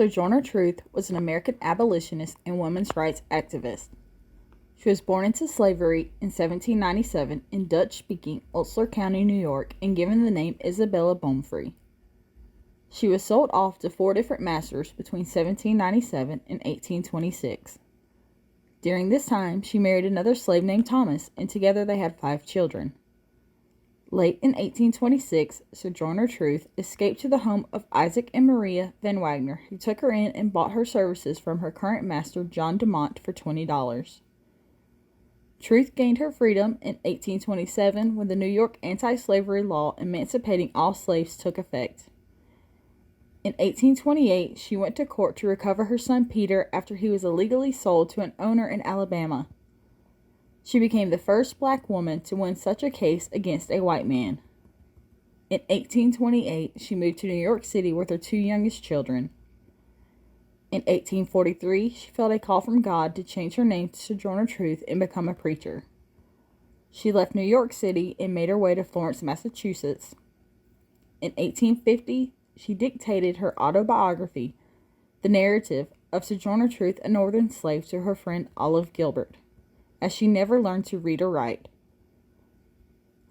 Sojourner Truth was an American abolitionist and women's rights activist. She was born into slavery in 1797 in Dutch-speaking Ulster County, New York, and given the name Isabella Bomfrey. She was sold off to 4 different masters between 1797 and 1826. During this time, she married another slave named Thomas, and together they had 5 children. Late in 1826, Sojourner Truth escaped to the home of Isaac and Maria Van Wagner, who took her in and bought her services from her current master, John Dumont, for $20. Truth gained her freedom in 1827 when the New York anti-slavery law emancipating all slaves took effect. In 1828, she went to court to recover her son Peter after he was illegally sold to an owner in Alabama. She became the first black woman to win such a case against a white man. In 1828, she moved to New York City with her 2 youngest children. In 1843, she felt a call from God to change her name to Sojourner Truth and become a preacher. She left New York City and made her way to Florence, Massachusetts. In 1850, she dictated her autobiography, The Narrative of Sojourner Truth, a Northern Slave, to her friend Olive Gilbert, as she never learned to read or write.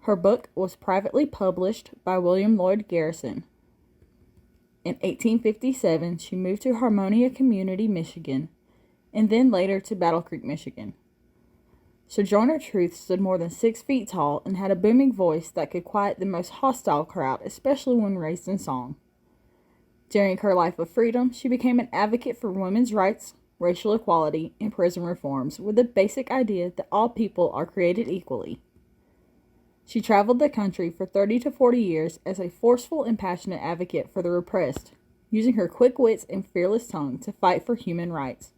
Her book was privately published by William Lloyd Garrison. In 1857, she moved to Harmonia Community, Michigan, and then later to Battle Creek, Michigan. Sojourner Truth stood more than 6 feet tall and had a booming voice that could quiet the most hostile crowd, especially when raised in song. During her life of freedom, she became an advocate for women's rights, racial equality, and prison reforms, with the basic idea that all people are created equally. She traveled the country for 30 to 40 years as a forceful and passionate advocate for the repressed, using her quick wits and fearless tongue to fight for human rights.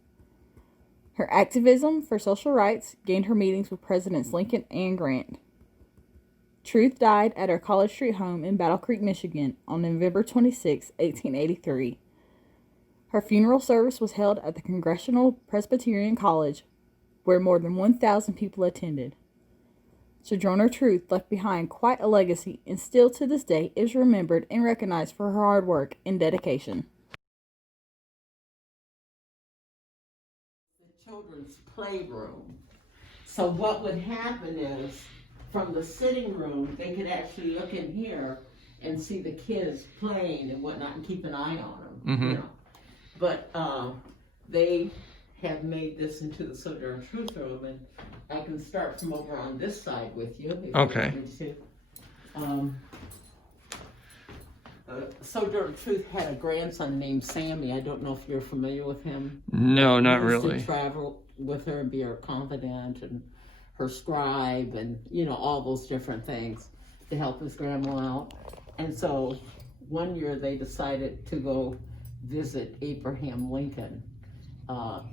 Her activism for social rights gained her meetings with Presidents Lincoln and Grant. Truth died at her College Street home in Battle Creek, Michigan on November 26, 1883. Her funeral service was held at the Congressional Presbyterian College, where more than 1,000 people attended. Sojourner Truth left behind quite a legacy and still to this day is remembered and recognized for her hard work and dedication. The children's playroom. So what would happen is, from the sitting room, they could actually look in here and see the kids playing and whatnot and keep an eye on them, Mm-hmm. you know. But they have made this into the Sojourner Truth room, and I can start from over on this side with you. If Okay. You want me to. Sojourner Truth had a grandson named Sammy. I don't know if you're familiar with him. No, not He used really. to travel with her and be her confidant and her scribe and, you know, all those different things to help his grandma out. And so one year they decided to go visit Abraham Lincoln.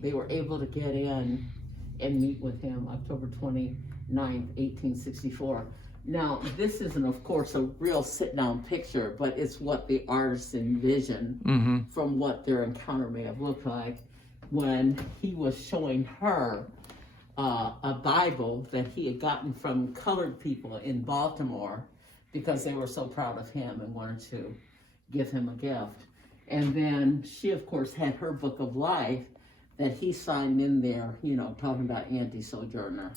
They were able to get in and meet with him October 29th, 1864. Now, this isn't, of course, a real sit-down picture, but it's what the artists envisioned Mm-hmm. from what their encounter may have looked like when he was showing her a Bible that he had gotten from colored people in Baltimore because they were so proud of him and wanted to give him a gift. And then she, of course, had her book of life that he signed in there, you know, talking about anti-sojourner.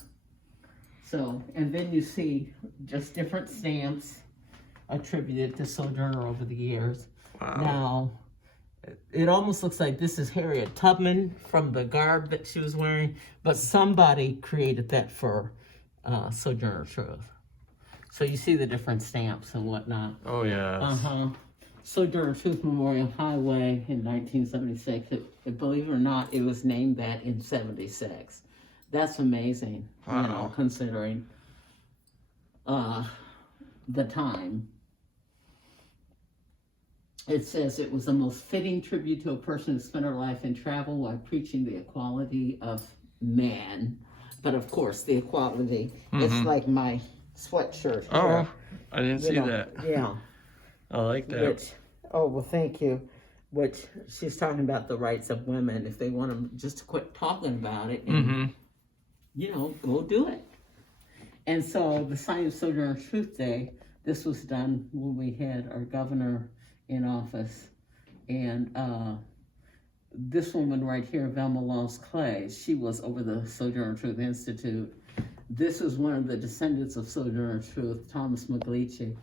So, and then you see just different stamps attributed to Sojourner over the years. Wow. Now, it almost looks like this is Harriet Tubman from the garb that she was wearing, but somebody created that for Sojourner Truth. So you see the different stamps and whatnot. Oh, yeah. Sojourner Truth Memorial Highway in 1976. Believe it or not, it was named that in 76. That's amazing, Wow. you know, considering the time. It says it was the most fitting tribute to a person who spent her life in travel while preaching the equality of man. But of course, the equality, it's like my sweatshirt here. Oh, I didn't see know, that. Yeah. I like that. Which, oh, well, thank you. Which she's talking about the rights of women if they want to just quit talking about it and, Mm-hmm. you know, go do it. And so the sign of Sojourner Truth Day, this was done when we had our governor in office. And this woman right here, Velma Loves Clay, she was over the Sojourner Truth Institute. This is one of the descendants of Sojourner Truth, Thomas McGleachy.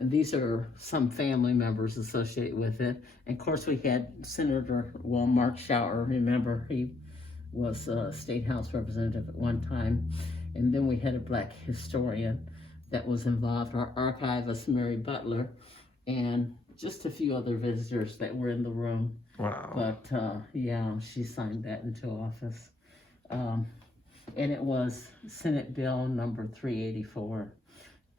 And these are some family members associated with it. And of course, we had Senator, Mark Schauer, remember, he was a state house representative at one time. And then we had a black historian that was involved, our archivist, Mary Butler, and just a few other visitors that were in the room. Wow. But yeah, she signed that into office. And it was Senate Bill number 384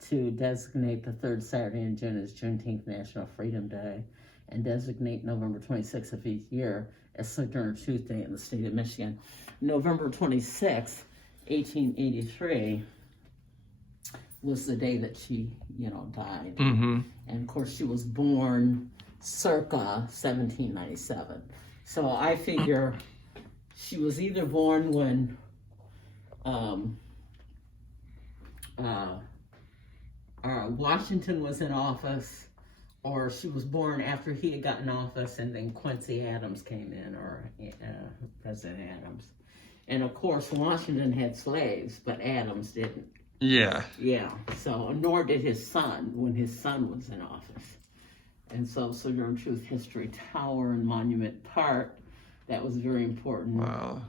to designate the third Saturday in June as Juneteenth National Freedom Day and designate November 26th of each year as Sojourner Truth Day in the state of Michigan. November 26th, 1883 was the day that she, died. Mm-hmm. And of course, she was born circa 1797. So I figure she was either born when Washington was in office, or she was born after he had gotten office and then Quincy Adams came in, or President Adams. And of course, Washington had slaves, but Adams didn't. Yeah. Yeah, so nor did his son when his son was in office. And so Sojourner Truth History Tower and Monument Park, that was very important. Wow.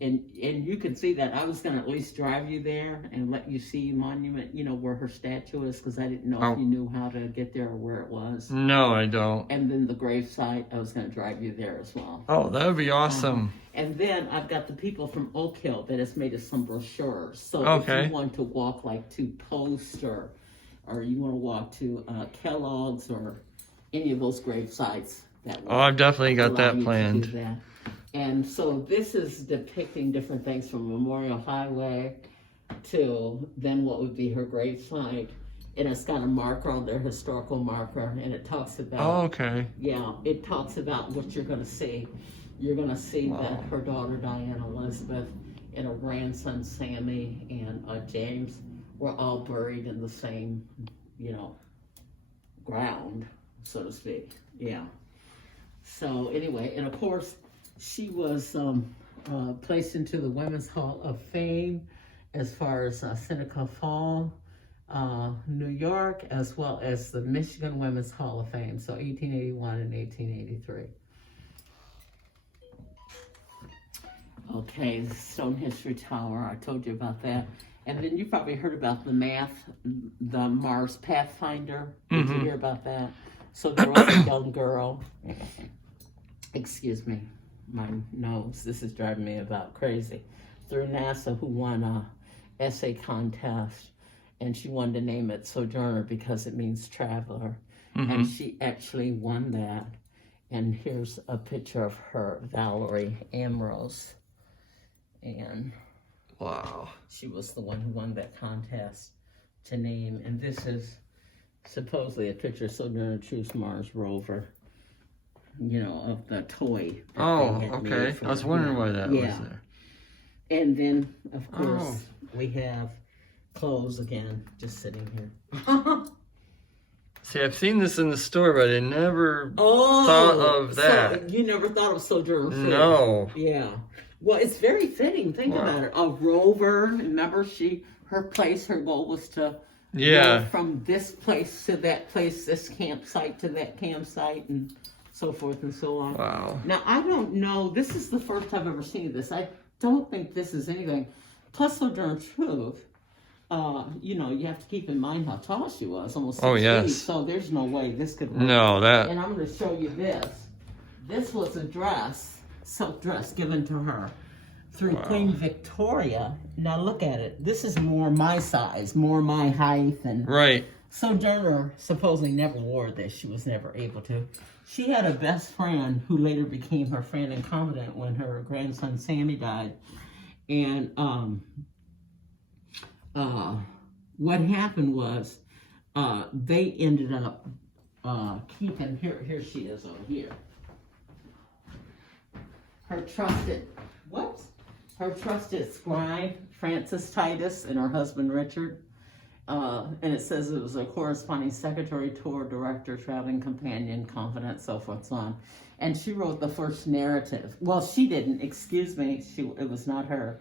And you can see that. I was going to at least drive you there and let you see Monument, where her statue is, because I didn't know if you knew how to get there or where it was. No, I don't. And then the grave site, I was going to drive you there as well. Oh, that would be awesome. And then I've got the people from Oak Hill that has made us some brochures. So if you want to walk like to Post or you want to walk to Kellogg's or any of those grave sites, I've definitely got that planned. That. And so this is depicting different things from Memorial Highway to then what would be her grave site. And it's got a marker on there, historical marker, and it talks about... Oh, okay. Yeah, it talks about what you're going to see. You're going to see that her daughter, Diana Elizabeth, and her grandson, Sammy, and James were all buried in the same, ground, so to speak. Yeah. So anyway, and of course, she was placed into the Women's Hall of Fame as far as Seneca Falls, New York, as well as the Michigan Women's Hall of Fame, so 1881 and 1883. Okay, the Stone History Tower, I told you about that. And then you probably heard about the Mars Pathfinder. Did you hear about that? So there was a young girl, excuse me, my nose, this is driving me about crazy, through NASA, who won a essay contest, and she wanted to name it Sojourner because it means traveler. And she actually won that. And here's a picture of her, Valerie Ambrose. And wow, she was the one who won that contest to name. And this is supposedly a picture of Sojourner Truth's Mars rover, of the toy. Oh, okay. I was wondering why that was there. And then, of course, we have clothes again, just sitting here. See, I've seen this in the store, but I never thought of that. So you never thought of Sojourner Truth? No. Yeah. Well, it's very fitting. Think about it. A rover. Remember, her goal was to go from this place to that place, this campsite to that campsite, and so forth and so on. Wow. Now, I don't know. This is the first I've ever seen this. I don't think this is anything. Plus, Sojourner Truth, you have to keep in mind how tall she was, almost 6 feet. So there's no way this could work. No, that. And I'm going to show you this. This was a dress, silk dress, given to her through Queen Victoria. Now look at it. This is more my size, more my height, and Sojourner supposedly never wore this. She was never able to. She had a best friend who later became her friend and confidant when her grandson Sammy died. And what happened was they ended up keeping, here she is over here. Her trusted scribe, Francis Titus, and her husband Richard. And it says it was a corresponding secretary, tour director, traveling companion, confidant, so forth, so on. And she wrote the first narrative. Well, she didn't, excuse me, it was not her.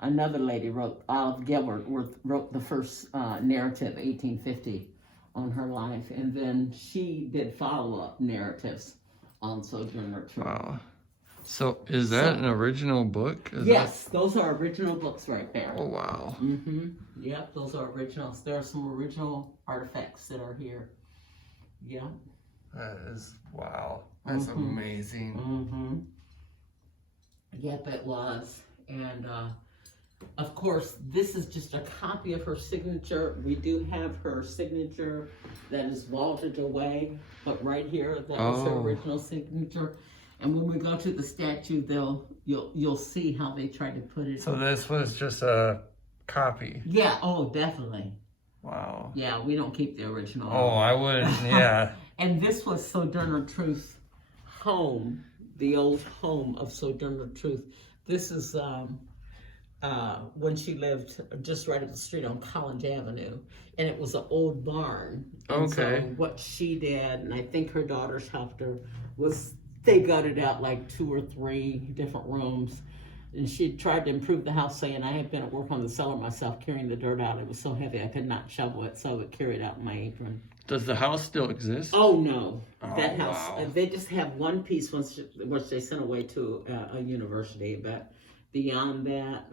Another lady Olive Gilbert wrote the first narrative, 1850, on her life. And then she did follow-up narratives on Sojourner Truth. Wow. So is that an original book? Yes, those are original books right there. Oh, wow. Mm-hmm. Yep, those are originals. There are some original artifacts that are here. Yeah. That is, wow. That's amazing. Mm-hmm. Yep, it was. And, of course, this is just a copy of her signature. We do have her signature that is vaulted away, but right here, that was her original signature. And when we go to the statue, you'll see how they tried to put it. So this was just a copy? Yeah, oh, definitely. Wow. Yeah, we don't keep the original. Oh, I would, yeah. And this was Sojourner Truth's home, the old home of Sojourner Truth. This is when she lived just right up the street on College Avenue. And it was an old barn. And okay. So what she did, and I think her daughters helped her, was they gutted out like 2 or 3 different rooms. And she tried to improve the house, saying, I had been at work on the cellar myself, carrying the dirt out. It was so heavy I could not shovel it, so I would carry it out in my apron. Does the house still exist? Oh, no. Oh, that house, wow. They just have one piece, which they sent away to a university. But beyond that,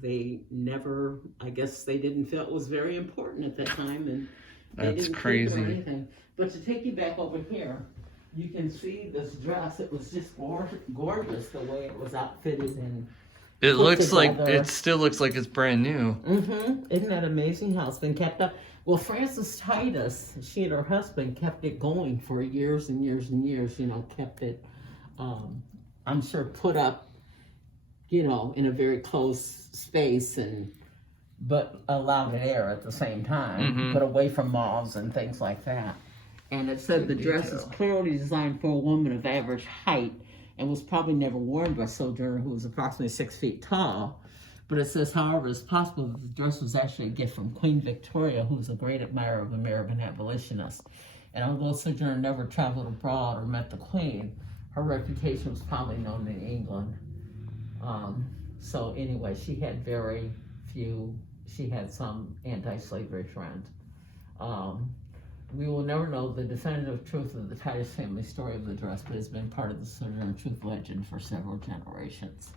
they never, I guess they didn't feel it was very important at that time. And they That's didn't keep it crazy. or anything. But to take you back over here, you can see this dress. It was just gorgeous the way it was outfitted and It put looks like, together. it still looks like it's brand new. Mm-hmm. Isn't that amazing how it's been kept up? Well, Frances Titus, she and her husband kept it going for years and years and years, kept it, I'm sure, put up, in a very closed space, but allowed air at the same time, but away from moths and things like that. And it said the dress is clearly designed for a woman of average height and was probably never worn by Sojourner, who was approximately 6 feet tall. But it says, however, it's possible that the dress was actually a gift from Queen Victoria, who was a great admirer of American abolitionists. And although Sojourner never traveled abroad or met the Queen, her reputation was probably known in England. So anyway, she had some anti-slavery friends. We will never know the definitive truth of the Titus family story of the dress, but it's been part of the Sojourner Truth legend for several generations.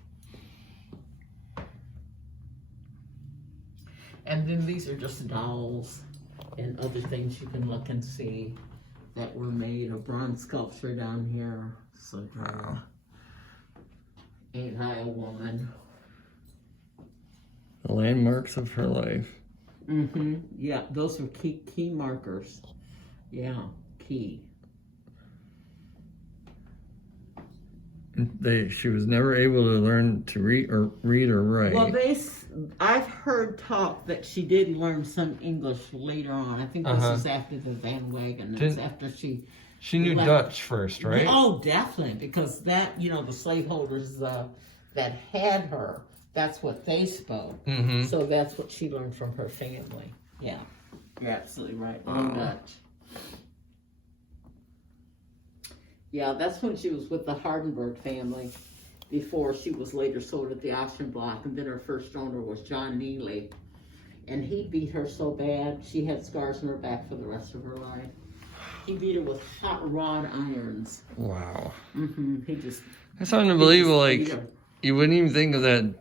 And then these are just dolls and other things you can look and see that were made. A bronze sculpture down here. Sojourner. Ain't I a woman? The landmarks of her life. Mm-hmm. Yeah, those are key markers. Yeah, key. She was never able to learn to read or write. Well, I've heard talk that she did learn some English later on. I think this is after the Van Wagen. It's after she knew left. Dutch first, right? Oh, definitely, because that, the slaveholders that had her, that's what they spoke. Mm-hmm. So that's what she learned from her family. Yeah, you're absolutely right. No Dutch. Yeah, that's when she was with the Hardenberg family before she was later sold at the auction block. And then her first owner was John Neely. And he beat her so bad, she had scars on her back for the rest of her life. He beat her with hot rod irons. Wow. Mm-hmm. That's unbelievable. Like, you wouldn't even think of that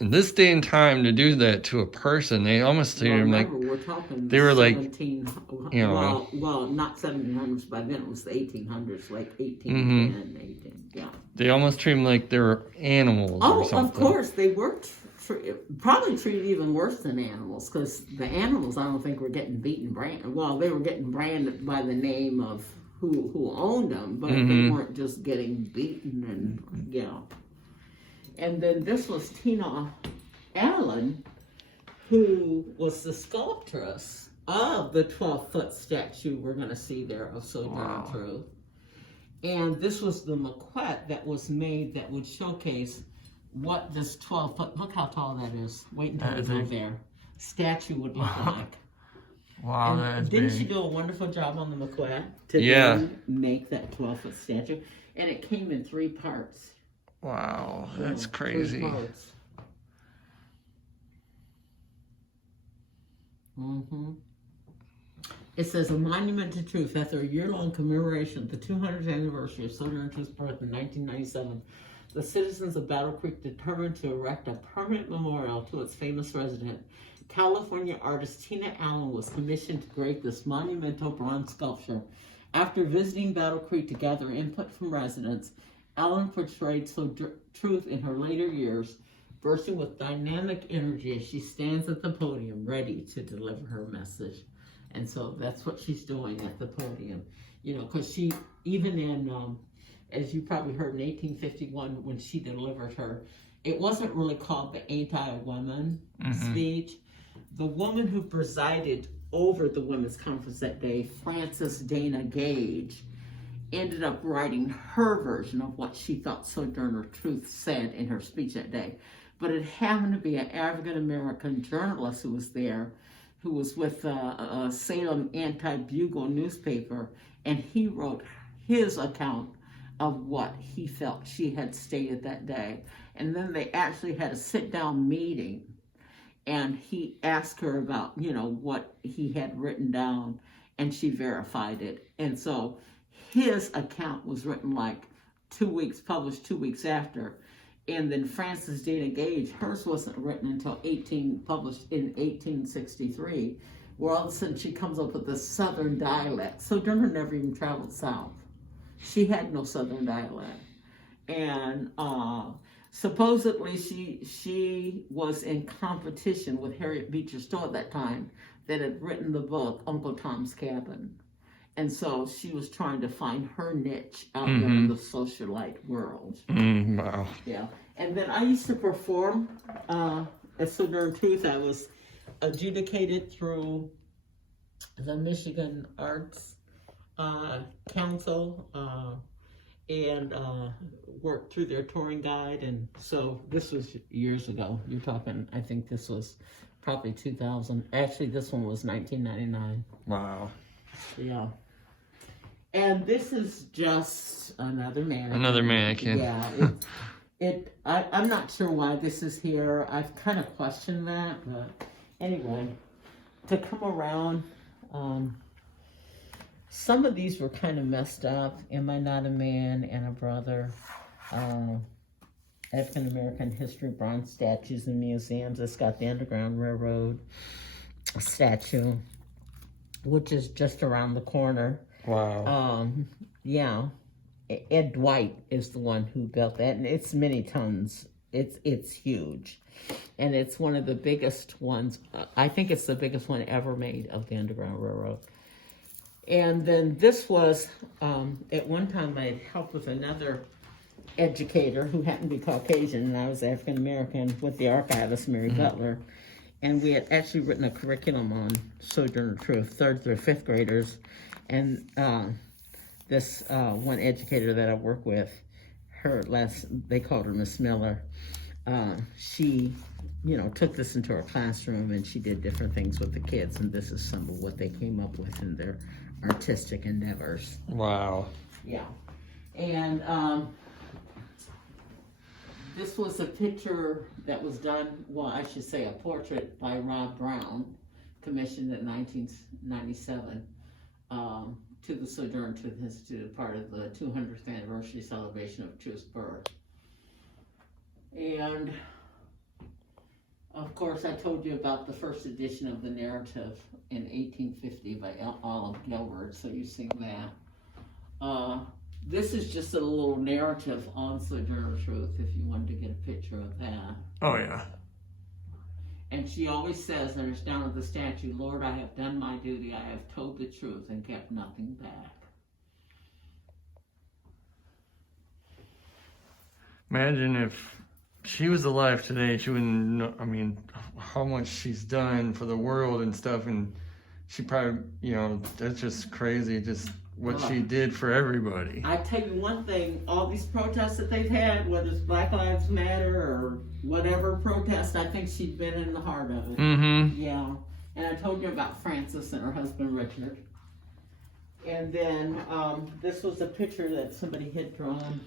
in this day and time to do that to a person. They almost treated him like we're talking they were 17, like, well, not 1700s. By then it was the 1800s, like 1810, 18. Yeah. They almost treat them like they were animals or something. Of course, they were probably treated even worse than animals, because the animals, I don't think, were getting beaten well, they were getting branded by the name of who owned them, but they weren't just getting beaten and And then this was Tina Allen, who was the sculptress of the 12-foot statue we're going to see there of Sojourner Truth. And this was the maquette that was made that would showcase what this 12-foot, look how tall that is. Wait until we go there. Statue would look like. Wow, that's didn't big. she do a wonderful job on the maquette to then make that 12-foot statue? And it came in 3 parts. Wow, that's 3 crazy. parts. It says, a monument to truth. After a year-long commemoration of the 200th anniversary of Sojourner Truth's birth in 1997, the citizens of Battle Creek determined to erect a permanent memorial to its famous resident. California artist Tina Allen was commissioned to create this monumental bronze sculpture. After visiting Battle Creek to gather input from residents, Allen portrayed Truth in her later years, bursting with dynamic energy as she stands at the podium ready to deliver her message. And so that's what she's doing at the podium. You know, because she, even in, as you probably heard in 1851 when she delivered her, it wasn't really called the Ain't I a Woman speech. The woman who presided over the women's conference that day, Frances Dana Gage, ended up writing her version of what she thought Sojourner Truth said in her speech that day. But it happened to be an African-American journalist who was there, who was with Salem Anti-Bugle newspaper, and he wrote his account of what he felt she had stated that day. And then they actually had a sit-down meeting, and he asked her about, you know, what he had written down, and she verified it. And so his account was written like 2 weeks, published 2 weeks after. And then Frances Dana Gage, hers wasn't written until published in 1863, where all of a sudden she comes up with a Southern dialect. Sojourner never even traveled south. She had no Southern dialect. And supposedly she was in competition with Harriet Beecher Stowe at that time that had written the book Uncle Tom's Cabin. And so she was trying to find her niche out there in the socialite world. Wow. Yeah. And then I used to perform at Sojourner Truth. I was adjudicated through the Michigan Arts Council and worked through their touring guide. And so this was years ago. You're talking, I think this was probably 2000. Actually, this one was 1999. Wow. Yeah. And this is just another mannequin. Another mannequin. Yeah. I'm not sure why this is here. I've kind of questioned that, but anyway, to come around, some of these were kind of messed up. Am I Not a Man and a Brother? African American History bronze statues in museums. It's got the Underground Railroad statue, which is just around the corner. Wow. Yeah. Ed Dwight is the one who built that, and it's many tons. It's huge. And it's one of the biggest ones. I think it's the biggest one ever made of the Underground Railroad. And then this was, at one time I had helped with another educator who happened to be Caucasian, and I was African American, with the archivist, Mary Butler. And we had actually written a curriculum on Sojourner Truth, 3rd through 5th graders. And this one educator that I work with, they called her Miss Miller. She, took this into her classroom, and she did different things with the kids. And this is some of what they came up with in their artistic endeavors. Wow. Yeah. And this was a picture that was done, well, I should say a portrait by Rob Brown, commissioned in 1997 to the Sojourner Truth Institute, part of the 200th anniversary celebration of Truth's birth. And of course, I told you about the first edition of the narrative in 1850 by Olive Gilbert, so you've seen that. This is just a little narrative on Sojourner Truth, if you wanted to get a picture of that. Oh, yeah. And she always says, and it's down at the statue, Lord, I have done my duty, I have told the truth and kept nothing back. Imagine if she was alive today, she wouldn't know, how much she's done for the world and stuff, and she probably, that's just crazy, just what she did for everybody. I tell you one thing, all these protests that they've had, whether it's Black Lives Matter or whatever protest, I think she'd been in the heart of it. Mm-hmm. Yeah. And I told you about Frances and her husband Richard. And then this was a picture that somebody had drawn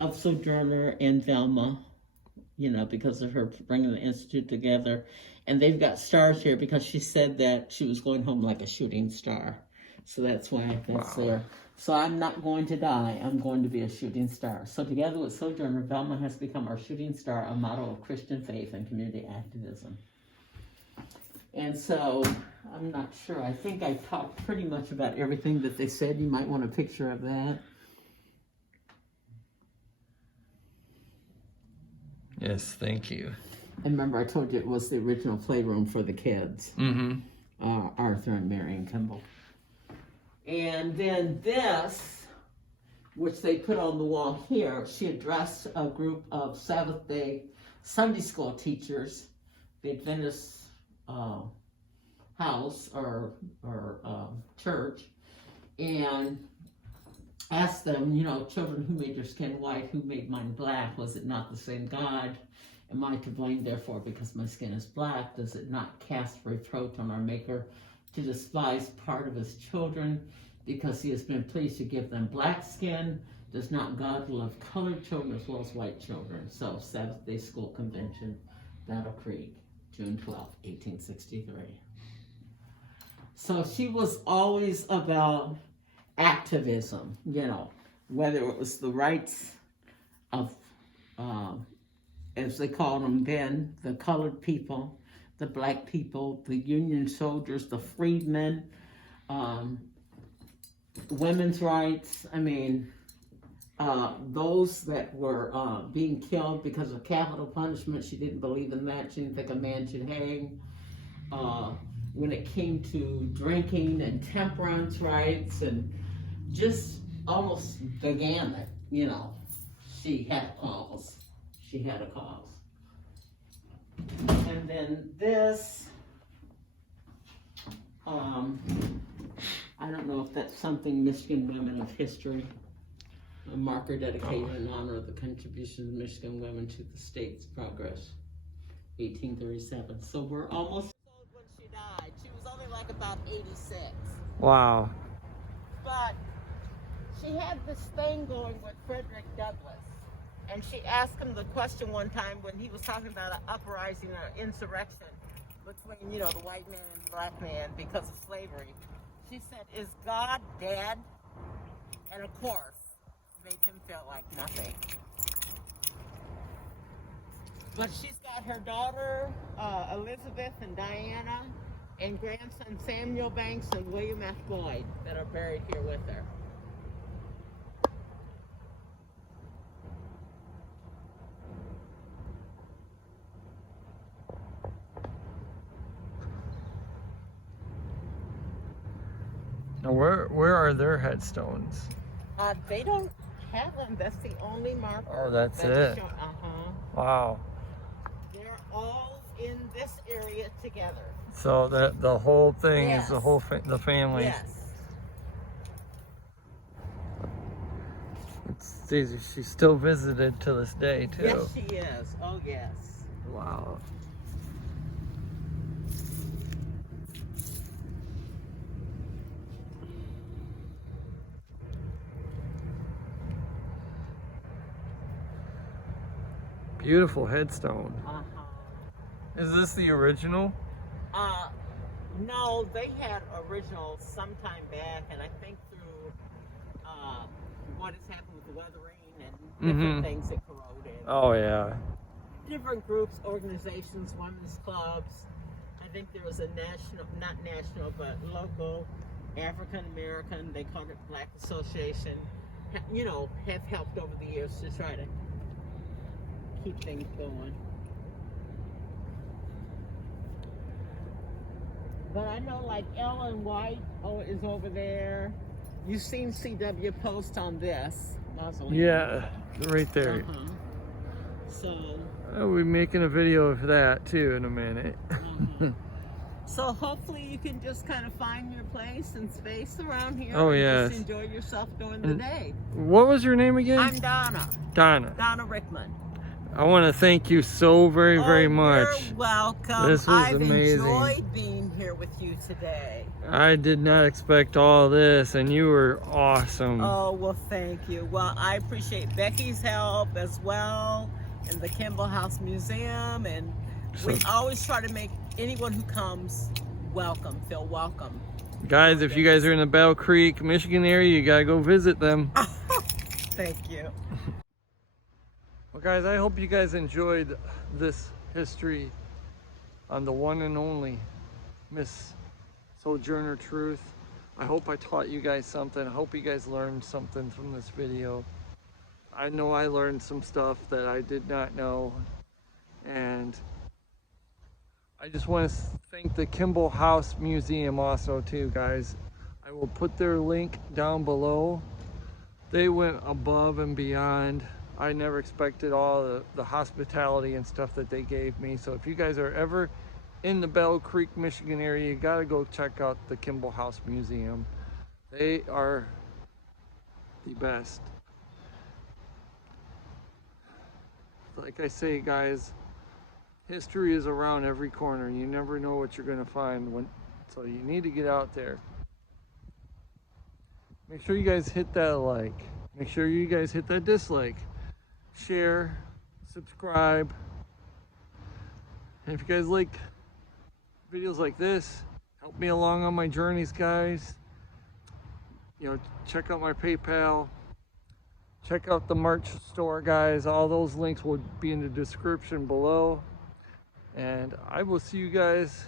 of Sojourner and Velma, you know, because of her bringing the Institute together. And they've got stars here because she said that she was going home like a shooting star. So that's why that's there. So I'm not going to die. I'm going to be a shooting star. So together with Sojourner, Velma has become our shooting star, a model of Christian faith and community activism. And so I'm not sure. I think I talked pretty much about everything that they said. You might want a picture of that. Yes, thank you. And remember, I told you it was the original Playroom for the kids. Mm-hmm. Arthur and Marion Kimball. And then this, which they put on the wall here, she addressed a group of Sabbath-day Sunday school teachers, the Adventist house or church, and asked them, you know, children, who made your skin white, who made mine black? Was it not the same God? Am I to blame, therefore, because my skin is black? Does it not cast reproach on our Maker to despise part of his children because he has been pleased to give them black skin? Does not God love colored children as well as white children? So, Sabbath-day School Convention, Battle Creek, June 12, 1863. So she was always about activism, you know, whether it was the rights of, as they called them then, the colored people, the black people, the Union soldiers, the freedmen, women's rights. I mean, those that were being killed because of capital punishment. She didn't believe in that. She didn't think a man should hang. When it came to drinking and temperance rights and just almost the gamut, you know, she had a cause. She had a cause. And then this, I don't know if that's something Michigan Women of History, a marker dedicated in honor of the contributions of Michigan women to the state's progress, 1837. So we're almost old when she died. She was only like about 86. Wow. But she had this thing going with Frederick Douglass. And she asked him the question one time when he was talking about an uprising or insurrection between, you know, the white man and the black man because of slavery. She said, "Is God dead?" And of course, made him feel like nothing. But she's got her daughter, Elizabeth and Diana, and grandson Samuel Banks and William F. Boyd that are buried here with her. Now, where are their headstones? They don't have them. That's the only marker. Oh, that's it. Wow. They're all in this area together. So that the whole thing Yes. is the whole the family. Yes. It's easy. She's still visited to this day too. Yes, she is. Oh, yes. Wow. Beautiful headstone. Is this the original? No, they had originals sometime back, and I think through what has happened with the weathering and different things that corroded. Oh yeah. Different groups, organizations, women's clubs. I think there was a national, not national, but local African American, they called it Black Association, you know, have helped over the years to try to keep things going. But I know like Ellen White is over there. You've seen CW post on this mausoleum. Yeah, right there. So We're making a video of that too in a minute. So hopefully you can just kind of find your place and space around here. Oh, and yes. just enjoy yourself during the day. What was your name again? I'm Donna. Donna. Donna Rickman. I want to thank you so very much. You're welcome. This was I've amazing. enjoyed being here with you today. I did not expect all this, and you were awesome. Oh, well, thank you. Well, I appreciate Becky's help as well in the Kimball House Museum, and we always try to make anyone who comes welcome, feel welcome. Guys, if you guys are in the Battle Creek, Michigan area, you gotta go visit them. Thank you. Well, guys, I hope you guys enjoyed this history on the one and only Miss Sojourner Truth. I hope I taught you guys something. I hope you guys learned something from this video. I know I learned some stuff that I did not know, and I just want to thank the Kimball House Museum also too, guys. I will put their link down below. They went above and beyond. I never expected all the hospitality and stuff that they gave me. So if you guys are ever in the Battle Creek, Michigan area, you gotta go check out the Kimball House Museum. They are the best. Like I say, guys, history is around every corner. You never know what you're gonna find, so you need to get out there. Make sure you guys hit that like. Make sure you guys hit that dislike. Share, subscribe. And if you guys like videos like this, help me along on my journeys, guys. You know, check out my PayPal. Check out the merch store, guys. All those links will be in the description below. And I will see you guys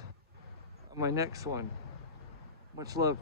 on my next one. Much love.